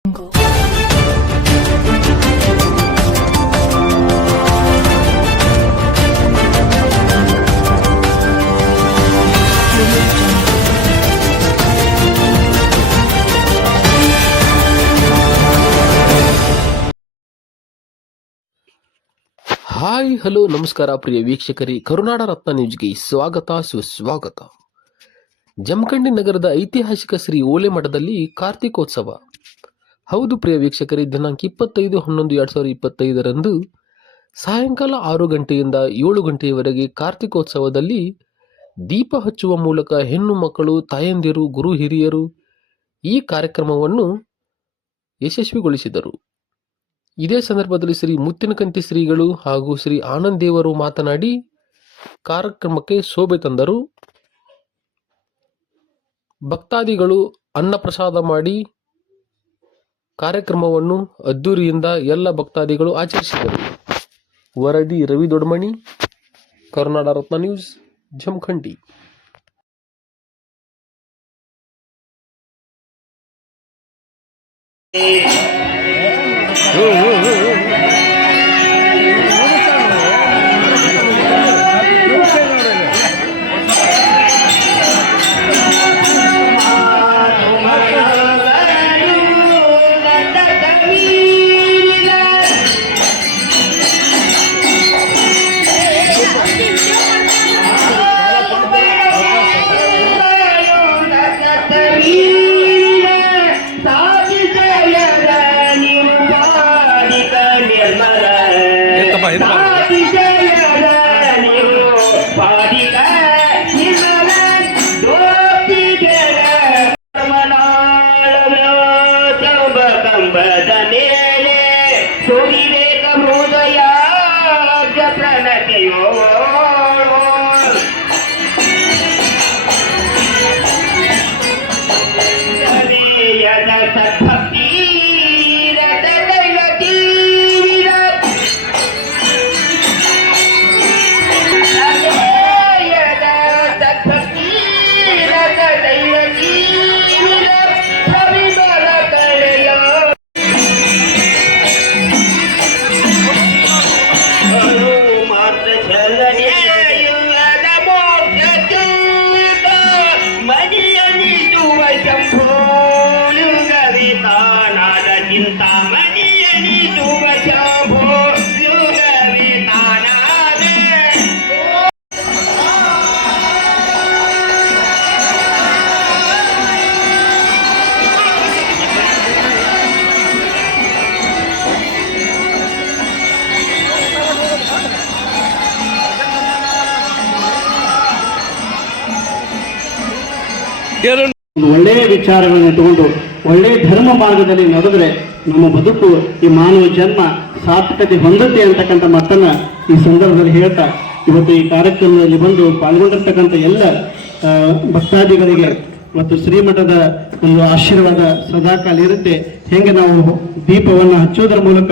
Hi hello ನಮಸ್ಕಾರ ಪ್ರಿಯ ವೀಕ್ಷಕರೇ, ಕರುನಾಡ ರತ್ನ ನ್ಯೂಸ್ಗೆ ಸ್ವಾಗತ ಸುಸ್ವಾಗತ. ಜಮಖಂಡಿ ನಗರದ ಐತಿಹಾಸಿಕ ಶ್ರೀ ಓಲೆ ಮಠದಲ್ಲಿ ಕಾರ್ತಿಕೋತ್ಸವ. ಹೌದು ಪ್ರಿಯ ವೀಕ್ಷಕರೇ, ದಿನಾಂಕ 25/11/2025 ಸಾಯಂಕಾಲ 6 ಗಂಟೆಯಿಂದ 7 ಗಂಟೆಯವರೆಗೆ ಕಾರ್ತಿಕೋತ್ಸವದಲ್ಲಿ ದೀಪ ಹಚ್ಚುವ ಮೂಲಕ ಹೆಣ್ಣು ಮಕ್ಕಳು, ತಾಯಂದಿರು, ಗುರು ಹಿರಿಯರು ಈ ಕಾರ್ಯಕ್ರಮವನ್ನು ಯಶಸ್ವಿಗೊಳಿಸಿದರು. ಇದೇ ಸಂದರ್ಭದಲ್ಲಿ ಶ್ರೀ ಮುತ್ತಿನಕಂಟಿ ಶ್ರೀಗಳು ಹಾಗೂ ಶ್ರೀ ಆನಂದ್ ದೇವರು ಮಾತನಾಡಿ ಕಾರ್ಯಕ್ರಮಕ್ಕೆ ಶೋಭೆ ತಂದರು. ಭಕ್ತಾದಿಗಳು ಅನ್ನಪ್ರಸಾದ ಮಾಡಿ ಕಾರ್ಯಕ್ರಮವನ್ನು ಅದ್ದೂರಿಯಿಂದ ಎಲ್ಲ ಭಕ್ತಾದಿಗಳು ಆಚರಿಸಿದರು. ವರದಿ ರವಿ ದೊಡ್ಮಣಿ, ಕರುನಾಡ ರತ್ನ ನ್ಯೂಸ್, ಜಮಖಂಡಿ. ಒಳ್ಳೆಯ ವಿಚಾರಗಳನ್ನು ಇಟ್ಟುಕೊಂಡು ಒಳ್ಳೆಯ ಧರ್ಮ ಮಾರ್ಗದಲ್ಲಿ ನಡೆದರೆ ನಮ್ಮ ಬದುಕು, ಈ ಮಾನವ ಜನ್ಮ ಸಾರ್ಥಕತೆ ಹೊಂದುತ್ತೆ ಅಂತಕ್ಕಂಥ ಮಾತನ್ನ ಈ ಸಂದರ್ಭದಲ್ಲಿ ಹೇಳ್ತಾ, ಇವತ್ತು ಈ ಕಾರ್ಯಕ್ರಮದಲ್ಲಿ ಬಂದು ಪಾಲ್ಗೊಂಡಿರ್ತಕ್ಕಂಥ ಎಲ್ಲ ಭಕ್ತಾದಿಗಳಿಗೆ ಮತ್ತು ಶ್ರೀಮಠದ ಒಂದು ಆಶೀರ್ವಾದ ಸದಾಕಾಲ ಇರುತ್ತೆ. ಹೆಂಗೆ ನಾವು ದೀಪವನ್ನು ಹಚ್ಚೋದ್ರ ಮೂಲಕ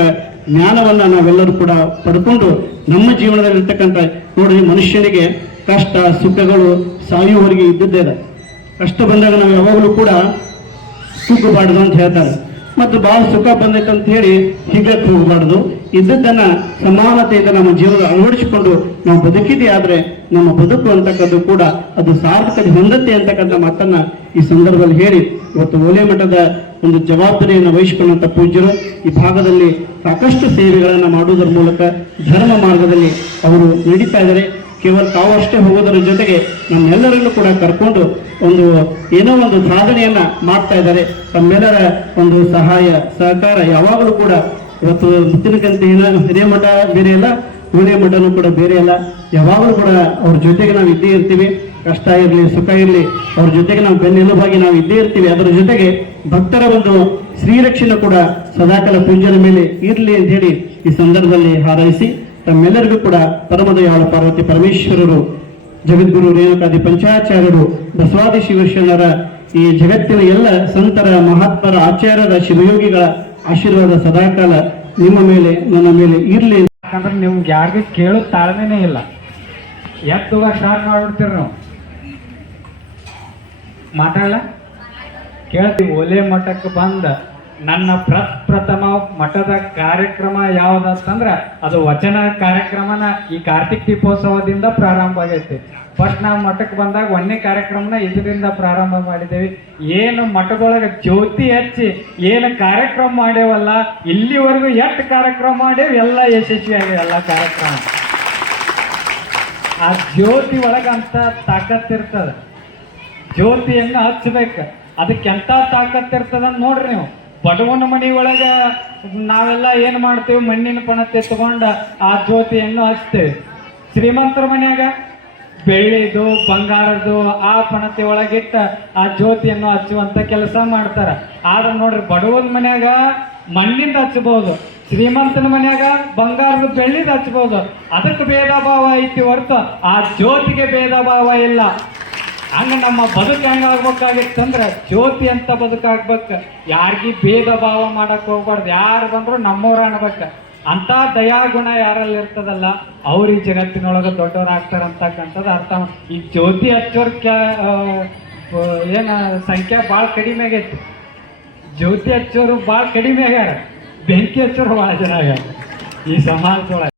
ಜ್ಞಾನವನ್ನ ನಾವೆಲ್ಲರೂ ಕೂಡ ಪಡ್ಕೊಂಡು ನಮ್ಮ ಜೀವನದಲ್ಲಿ ಇರ್ತಕ್ಕಂಥ, ನೋಡಿ, ಮನುಷ್ಯನಿಗೆ ಕಷ್ಟ ಸುಖಗಳು ಸಾಯುವವರೆಗೆ ಇದ್ದದ್ದೇ ಇದೆ. ಕಷ್ಟ ಬಂದಾಗ ನಾವು ಯಾವಾಗಲೂ ಕೂಡ ಸುಖಬಾರ್ದು ಅಂತ ಹೇಳ್ತಾರೆ, ಮತ್ತು ಬಹಳ ಸುಖ ಬಂದೈತೆ ಅಂತ ಹೇಳಿ ಹಿಗ್ಗಕ್ಕೆ ಹೋಗಬಾರ್ದು. ಇದ್ದದ್ದನ್ನ ಸಮಾನತೆಯಿಂದ ನಮ್ಮ ಜೀವನ ಅಳವಡಿಸಿಕೊಂಡು ನಾವು ಬದುಕಿದೆ ಆದ್ರೆ ನಮ್ಮ ಬದುಕು ಅಂತಕ್ಕದ್ದು ಕೂಡ ಅದು ಸಾರ್ಥಕತೆ ಹೊಂದತ್ತೆ ಅಂತಕ್ಕಂಥ ಮಾತನ್ನ ಈ ಸಂದರ್ಭದಲ್ಲಿ ಹೇಳಿ, ಇವತ್ತು ಓಲೆ ಮಠದ ಒಂದು ಜವಾಬ್ದಾರಿಯನ್ನು ವಹಿಸಿಕೊಂಡಂತ ಪೂಜ್ಯರು ಈ ಭಾಗದಲ್ಲಿ ಸಾಕಷ್ಟು ಸೇವೆಗಳನ್ನು ಮಾಡುವುದರ ಮೂಲಕ ಧರ್ಮ ಮಾರ್ಗದಲ್ಲಿ ಅವರು ನಡೀತಾ ಇದ್ದಾರೆ. ಕೇವಲ ತಾವು ಅಷ್ಟೇ ಹೋಗೋದರ ಜೊತೆಗೆ ನಮ್ಮೆಲ್ಲರನ್ನು ಕೂಡ ಕರ್ಕೊಂಡು ಒಂದು ಏನೋ ಒಂದು ಸಾಧನೆಯನ್ನ ಮಾಡ್ತಾ ಇದ್ದಾರೆ. ತಮ್ಮೆಲ್ಲರ ಒಂದು ಸಹಾಯ ಸಹಕಾರ ಯಾವಾಗಲೂ ಕೂಡ, ಇವತ್ತು ಮುತ್ತಿನಕಂಟಿ ಹಿರೇಮಠ ಬೇರೆ ಅಲ್ಲ, ಓಲೆ ಮಠನೂ ಕೂಡ ಬೇರೆ ಅಲ್ಲ. ಯಾವಾಗಲೂ ಕೂಡ ಅವ್ರ ಜೊತೆಗೆ ನಾವು ಇದ್ದೇ ಇರ್ತೀವಿ. ಕಷ್ಟ ಇರಲಿ ಸುಖ ಇರಲಿ ಅವ್ರ ಜೊತೆಗೆ ನಾವು ಬೆನ್ನೆಲುಬಾಗಿ ನಾವು ಇದ್ದೇ ಇರ್ತೀವಿ. ಅದರ ಜೊತೆಗೆ ಭಕ್ತರ ಒಂದು ಶ್ರೀರಕ್ಷಣೆ ಕೂಡ ಸದಾಕಾಲ ಪೂಜ್ಯರ ಮೇಲೆ ಇರಲಿ ಅಂತ ಹೇಳಿ ಈ ಸಂದರ್ಭದಲ್ಲಿ ಹಾರೈಸಿ, ತಮ್ಮೆಲ್ಲರಿಗೂ ಕೂಡ ಪರಮದಯಾಳ ಪಾರ್ವತಿ ಪರಮೇಶ್ವರರು, ಜಗದ್ಗುರು ರೇಣುಕಾದಿ ಪಂಚಾಚಾರ್ಯರು, ಬಸವಾದಿ ಶಿವಶರಣರ, ಈ ಜಗತ್ತಿನ ಎಲ್ಲ ಸಂತರ, ಮಹಾತ್ಮರ, ಆಚಾರ್ಯರ, ಶಿವಯೋಗಿಗಳ ಆಶೀರ್ವಾದ ಸದಾಕಾಲ ನಿಮ್ಮ ಮೇಲೆ ನನ್ನ ಮೇಲೆ ಇರಲಿ. ಯಾಕಂದ್ರೆ ನಿಮ್ಗೆ ಯಾರಿಗೂ ಕೇಳೋ ತಾಳ್ಮೆನೇ ಇಲ್ಲ. ಎದ್ದು ಸ್ಟಾರ್ಟ್ ಮಾಡ್ಬಿಡ್ತೀರಿ ನಾವು. ಮಾತಾಡಲ್ಲ ಕೇಳ್ತೀವಿ. ಓಲೆ ಮಠಕ್ಕೆ ಬಂದ ನನ್ನ ಪ್ರಥಮ ಮಠದ ಕಾರ್ಯಕ್ರಮ ಯಾವುದಂತಂದ್ರೆ ಅದು ವಚನ ಕಾರ್ಯಕ್ರಮನ ಈ ಕಾರ್ತಿಕ್ ದೀಪೋತ್ಸವದಿಂದ ಪ್ರಾರಂಭ ಆಗೈತಿ. ಫಸ್ಟ್ ನಾವು ಮಠಕ್ಕೆ ಬಂದಾಗ 1ನೇ ಕಾರ್ಯಕ್ರಮನ ಇದರಿಂದ ಪ್ರಾರಂಭ ಮಾಡಿದ್ದೇವೆ. ಏನು ಮಠದೊಳಗೆ ಜ್ಯೋತಿ ಹಚ್ಚಿ ಏನು ಕಾರ್ಯಕ್ರಮ ಮಾಡೇವಲ್ಲ, ಇಲ್ಲಿವರೆಗೂ ಎಷ್ಟು ಕಾರ್ಯಕ್ರಮ ಮಾಡೇವಿ ಎಲ್ಲ ಯಶಸ್ವಿಯಾಗಿ ಎಲ್ಲ ಕಾರ್ಯಕ್ರಮ. ಆ ಜ್ಯೋತಿ ಒಳಗಂತ ತಾಕತ್ತಿರ್ತದ. ಜ್ಯೋತಿಯನ್ನು ಹಚ್ಚಬೇಕು, ಅದಕ್ಕೆಂತ ತಾಕತ್ತಿರ್ತದ ನೋಡ್ರಿ. ನೀವು ಬಡವನ ಮನೆ ಒಳಗ ನಾವೆಲ್ಲ ಏನು ಮಾಡ್ತೇವೆ, ಮಣ್ಣಿನ ಪಣತೆ ತಗೊಂಡ ಆ ಜ್ಯೋತಿಯನ್ನು ಹಚ್ತೇವೆ. ಶ್ರೀಮಂತರ ಮನ್ಯಾಗ ಬೆಳ್ಳಿದು ಬಂಗಾರದು ಆ ಪಣತೆ ಒಳಗಿಟ್ಟ ಆ ಜ್ಯೋತಿಯನ್ನು ಹಚ್ಚುವಂತ ಕೆಲಸ ಮಾಡ್ತಾರ. ಆದ್ರೆ ನೋಡ್ರಿ, ಬಡವನ ಮನ್ಯಾಗ ಮಣ್ಣಿಂದ ಹಚ್ಚಬಹುದು, ಶ್ರೀಮಂತನ ಮನ್ಯಾಗ ಬಂಗಾರದ ಬೆಳ್ಳಿದ ಹಚ್ಬಹುದು. ಅದಕ್ಕೆ ಭೇದ ಭಾವ ಐತಿ ಹೊರತು ಆ ಜ್ಯೋತಿಗೆ ಭೇದ ಭಾವ ಇಲ್ಲ. ಹಂಗ ನಮ್ಮ ಬದುಕು ಹೆಂಗಾಗ್ಬೇಕಾಗಿತ್ತಂದ್ರೆ ಜ್ಯೋತಿ ಅಂತ ಬದುಕಾಗ್ಬೇಕು. ಯಾರಿಗೂ ಭೇದ ಭಾವ ಮಾಡಕ್ ಹೋಗ್ಬಾರ್ದು. ಯಾರು ಬಂದ್ರು ನಮ್ಮವ್ರ ಅನ್ಬೇಕು. ಅಂತ ದಯಾಗುಣ ಯಾರಲ್ಲಿ ಇರ್ತದಲ್ಲ ಅವ್ರ ಈ ಜಗತ್ತಿನೊಳಗೆ ದೊಡ್ಡವರಾಗ್ತಾರ ಅಂತಕ್ಕಂಥದ್ದು ಅರ್ಥ. ಈ ಜ್ಯೋತಿ ಹಚ್ಚೋರ್ ಏನ ಸಂಖ್ಯೆ ಭಾಳ ಕಡಿಮೆ ಆಗೈತಿ. ಜ್ಯೋತಿ ಹಚ್ಚೋರು ಭಾಳ ಕಡಿಮೆ ಆಗ್ಯಾರ, ಬೆಂಕಿ ಹಚ್ಚೋರು ಭಾಳ ಜನ ಆಗ್ಯಾರ ಈ ಸಮಾಜದೊಳಗೆ.